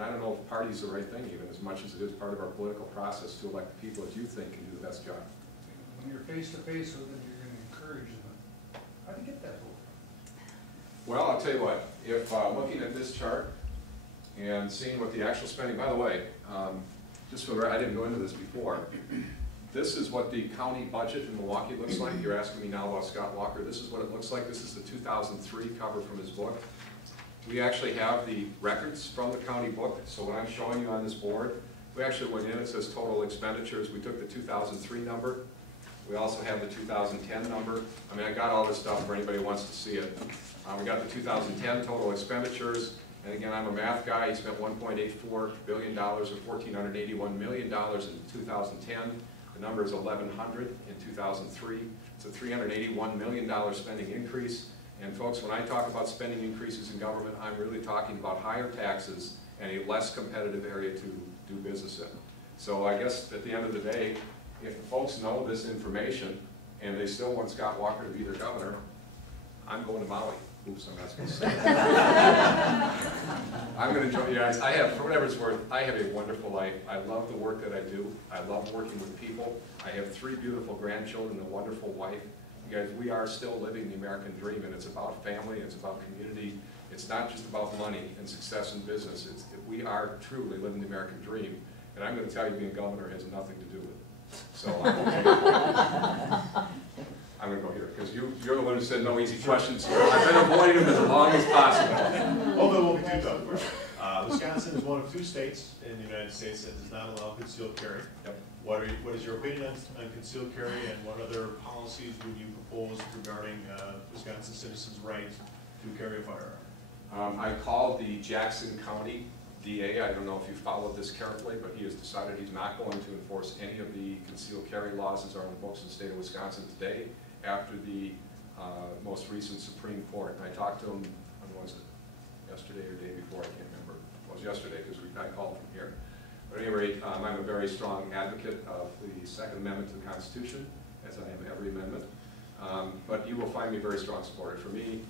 And I don't know if party is the right thing, even as much as it is part of our political process to elect the people that you think can do the best job. When you're face to face with them, you're going to encourage them. How do you get that vote? Well, I'll tell you what, if looking at this chart and seeing what the actual spending, by the way, just for the record, I didn't go into this before. This is what the county budget in Milwaukee looks like. You're asking me now about Scott Walker. This is what it looks like. This is the 2003 cover from his book. We actually have the records from the county book. So what I'm showing you on this board, we actually went in, it says total expenditures. We took the 2003 number. We also have the 2010 number. I mean, I got all this stuff for anybody who wants to see it. We got the 2010 total expenditures. And again, I'm a math guy. He spent $1.84 billion or $1,481 million in 2010. The number is 1,100 in 2003. It's a $381 million spending increase. And folks, when I talk about spending increases in government, I'm really talking about higher taxes and a less competitive area to do business in. So I guess at the end of the day, if the folks know this information and they still want Scott Walker to be their governor, I'm going to Maui. Oops, I'm not supposed to say that. I'm going to join you guys. I have, for whatever it's worth, I have a wonderful life. I love the work that I do. I love working with people. I have 3 beautiful grandchildren and a wonderful wife. You guys, we are still living the American dream, and it's about family, it's about community. It's not just about money and success in business. We are truly living the American dream. And I'm going to tell you, being governor has nothing to do with it. So I'm going to go here, because you're the one who said no easy questions here. I've been avoiding them as long as possible. Although it won't be too tough. Wisconsin is one of 2 states in the United States that does not allow concealed carry. Yep. What is your opinion on concealed carry, and what other policies would you propose regarding Wisconsin citizens' right to carry a firearm? I called the Jackson County DA. I don't know if you followed this carefully, but he has decided he's not going to enforce any of the concealed carry laws as are in the books of the state of Wisconsin today, after the most recent Supreme Court. And I talked to him, when was it? Yesterday or the day before, I can't remember. It was yesterday, because I called from here. But at any rate, I'm a very strong advocate of the Second Amendment to the Constitution, as I am every amendment. But you will find me a very strong supporter. For me,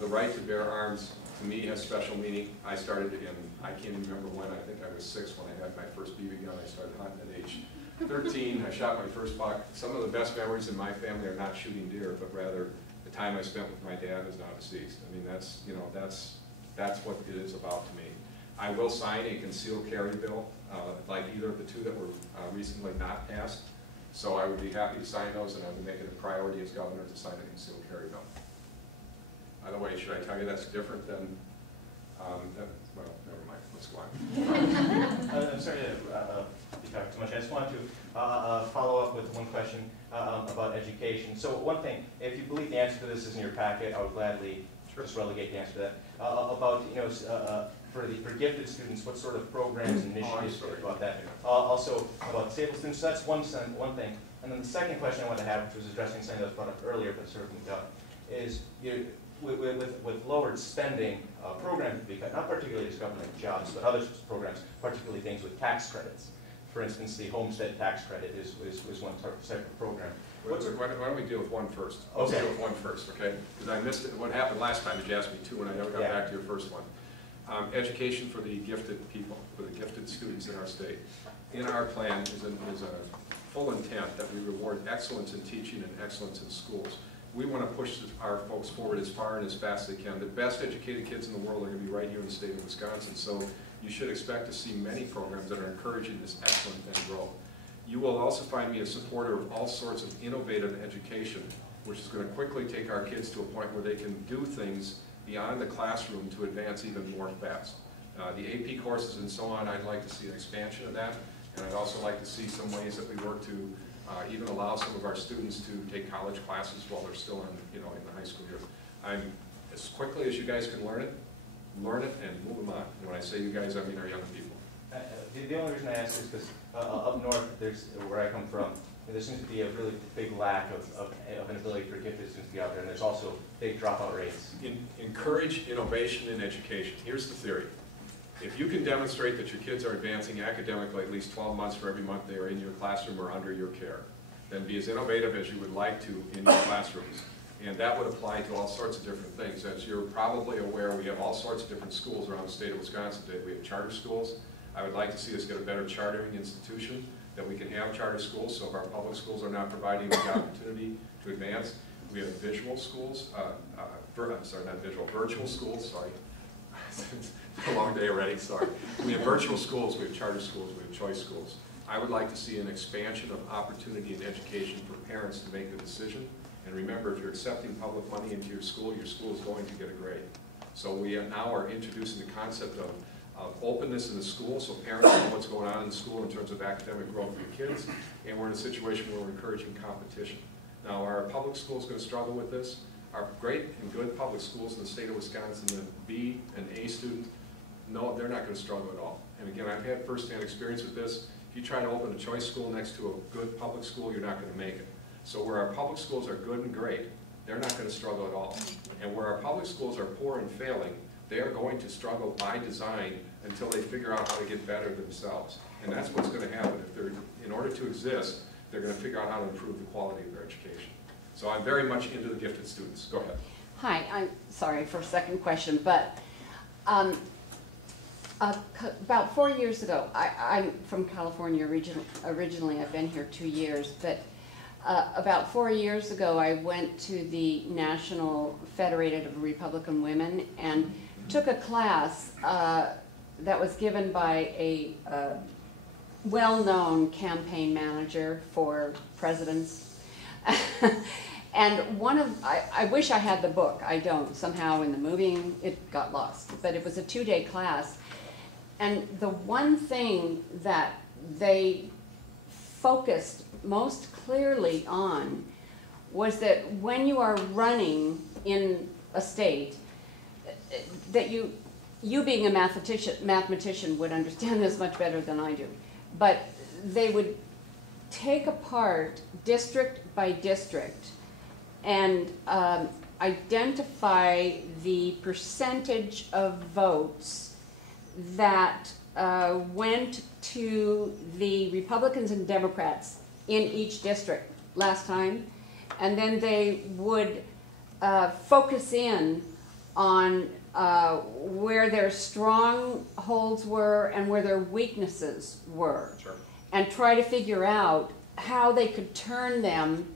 the right to bear arms, to me, has special meaning. I started in, I can't even remember when, I think I was 6 when I had my first BB gun. I started hunting at age 13. I shot my first buck. Some of the best memories in my family are not shooting deer, but rather the time I spent with my dad who's now deceased. I mean, that's what it is about to me. I will sign a concealed carry bill, like either of the 2 that were recently not passed. So I would be happy to sign those, and I would make it a priority as governor to sign a concealed carry bill. By the way, should I tell you that's different than, well, never mind, let's go on. I'm sorry to be talking too much. I just wanted to follow up with one question about education. So one thing, if you believe the answer to this is in your packet, I would gladly just relegate the answer to that. About, for gifted students, what sort of programs and initiatives about that? Also about disabled students, so that's one thing. And then the second question I wanted to have, which was addressing something that was brought up earlier, but sort of moved up, is with lowered spending, programs would be cut, not particularly just government jobs, but other programs, particularly things with tax credits. For instance, the homestead tax credit is one type of program. Why don't we deal with one first? Okay. Let's deal with one first, okay? Because I missed it. What happened last time, did you ask me 2, and I never got back to your first one. Education for the gifted people, for the gifted students in our state. In our plan is a full intent that we reward excellence in teaching and excellence in schools. We want to push our folks forward as far and as fast as they can. The best educated kids in the world are going to be right here in the state of Wisconsin, so you should expect to see many programs that are encouraging this excellent and growth. You will also find me a supporter of all sorts of innovative education, which is going to quickly take our kids to a point where they can do things beyond the classroom to advance even more fast. The AP courses and so on, I'd like to see an expansion of that, and I'd also like to see some ways that we work to even allow some of our students to take college classes while they're still in the high school year. I'm, as quickly as you guys can learn it and move them on. And when I say you guys, I mean our young people. The only reason I ask is because up north, where I come from, there seems to be a really big lack of an ability for gifted students to be out there, and there's also big dropout rates. Encourage innovation in education. Here's the theory. If you can demonstrate that your kids are advancing academically at least 12 months for every month they are in your classroom or under your care, then be as innovative as you would like to in your classrooms. And that would apply to all sorts of different things. As you're probably aware, we have all sorts of different schools around the state of Wisconsin today. We have charter schools. I would like to see us get a better chartering institution, that we can have charter schools, so if our public schools are not providing the opportunity to advance. We have visual schools, I'm sorry, not visual, virtual schools, sorry. It's a long day already, sorry. We have virtual schools, we have charter schools, we have choice schools. I would like to see an expansion of opportunity and education for parents to make the decision. And remember, if you're accepting public money into your school is going to get a grade. So we now are introducing the concept of openness in the school, so parents know what's going on in the school in terms of academic growth for the kids, and we're in a situation where we're encouraging competition. Now, are our public schools going to struggle with this? Our great and good public schools in the state of Wisconsin, the B and A student, no, they're not going to struggle at all. And again, I've had firsthand experience with this. If you try to open a choice school next to a good public school, you're not going to make it. So where our public schools are good and great, they're not going to struggle at all. And where our public schools are poor and failing, they are going to struggle by design until they figure out how to get better themselves. And that's what's going to happen. If they're, in order to exist, they're going to figure out how to improve the quality of their education. So I'm very much into the gifted students. Go ahead. Hi, I'm sorry for a second question, but about 4 years ago, I'm from California originally. I've been here 2 years, but about 4 years ago, I went to the National Federated of Republican Women and took a class that was given by a well-known campaign manager for presidents. And I wish I had the book. I don't. Somehow in the moving, it got lost. But it was a 2-day class. And the one thing that they focused most clearly on was that when you are running in a state, that you being a mathematician would understand this much better than I do, but they would take apart district by district and identify the percentage of votes that went to the Republicans and Democrats in each district last time, and then they would focus in on where their strongholds were and where their weaknesses were, Sure. and try to figure out how they could turn them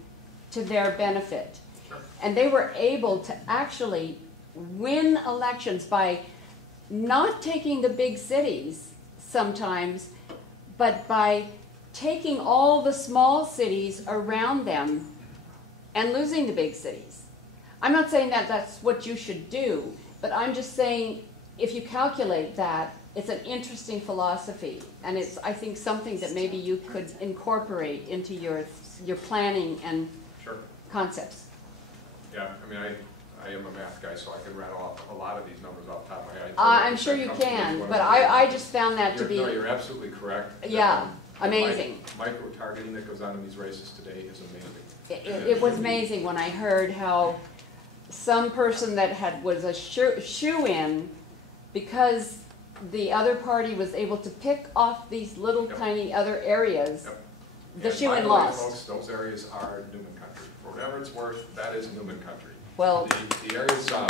to their benefit. Sure. And they were able to actually win elections by not taking the big cities sometimes, but by taking all the small cities around them and losing the big cities. I'm not saying that that's what you should do, but I'm just saying if you calculate that, it's an interesting philosophy, and it's, I think, something that maybe you could incorporate into your planning and Sure. concepts. Yeah, I mean, I am a math guy, so I can rattle off a lot of these numbers off the top of my head. I'm sure you can, but I just found that to be... No, you're absolutely correct. Yeah, amazing. Micro-targeting that goes on in these races today is amazing. It was amazing when I heard how some person that was a shoe-in, because the other party was able to pick off these little tiny other areas, Yep. the And shoe-in by the way, lost. folks, those areas are Neumann country. For whatever it's worth, that is Neumann country. Well, The areas, I'm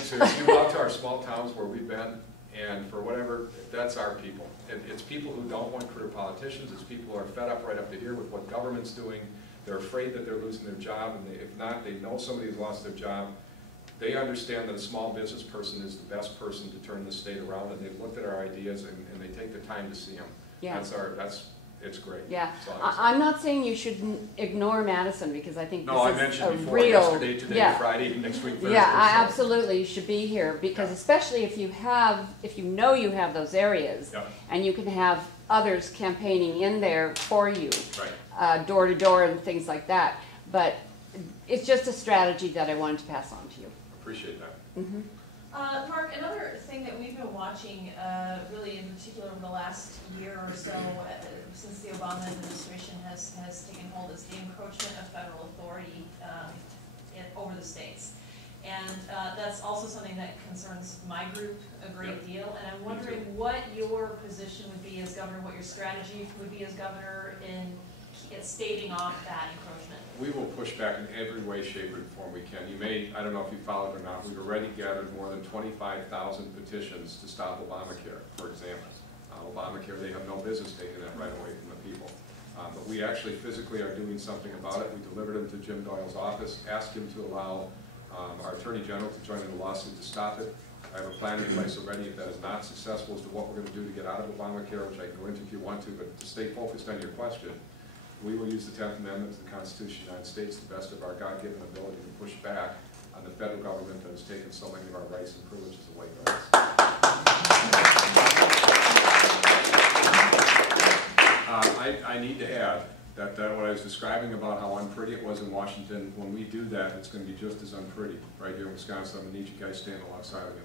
serious, you go out to our small towns where we've been, and for whatever, that's our people. It's people who don't want career politicians, it's people who are fed up right up to here with what government's doing. They're afraid that they're losing their job, and if not, they know somebody's lost their job. They understand that a small business person is the best person to turn the state around, and they've looked at our ideas, and they take the time to see them. yeah. It's great. Yeah, That's all I'm saying. I'm not saying you should ignore Madison, because I think No, I this is a mentioned before, real... yesterday, today, yeah. Friday, next week, Thursday. Yeah, so- absolutely, you should be here, because Yeah. especially if you know you have those areas, Yeah. and you can have others campaigning in there for you, Right. door to door and things like that. But it's just a strategy that I wanted to pass on to you. Appreciate that. Mm-hmm. Mark, another thing that we've been watching, really in particular over the last year or so, since the Obama administration has taken hold, is the encroachment of federal authority over the states. And that's also something that concerns my group a great deal. And I'm wondering what your position would be as governor, what your strategy would be as governor in staving off that encroachment? We will push back in every way, shape, or form we can. You may, I don't know if you followed or not, we've already gathered more than 25,000 petitions to stop Obamacare, for example. Obamacare, they have no business taking that right away from the people. But we actually physically are doing something about it. We delivered them to Jim Doyle's office, asked him to allow our Attorney General to join in the lawsuit to stop it. I have a plan in place already. If that is not successful as to what we're going to do to get out of Obamacare, which I can go into if you want to, but to stay focused on your question, we will use the 10th Amendment to the Constitution of the United States to the best of our God-given ability to push back on the federal government that has taken so many of our rights and privileges away from us. I need to add that what I was describing about how unpretty it was in Washington, when we do that, it's going to be just as unpretty right here in Wisconsin. I'm going to need you guys standing alongside of me.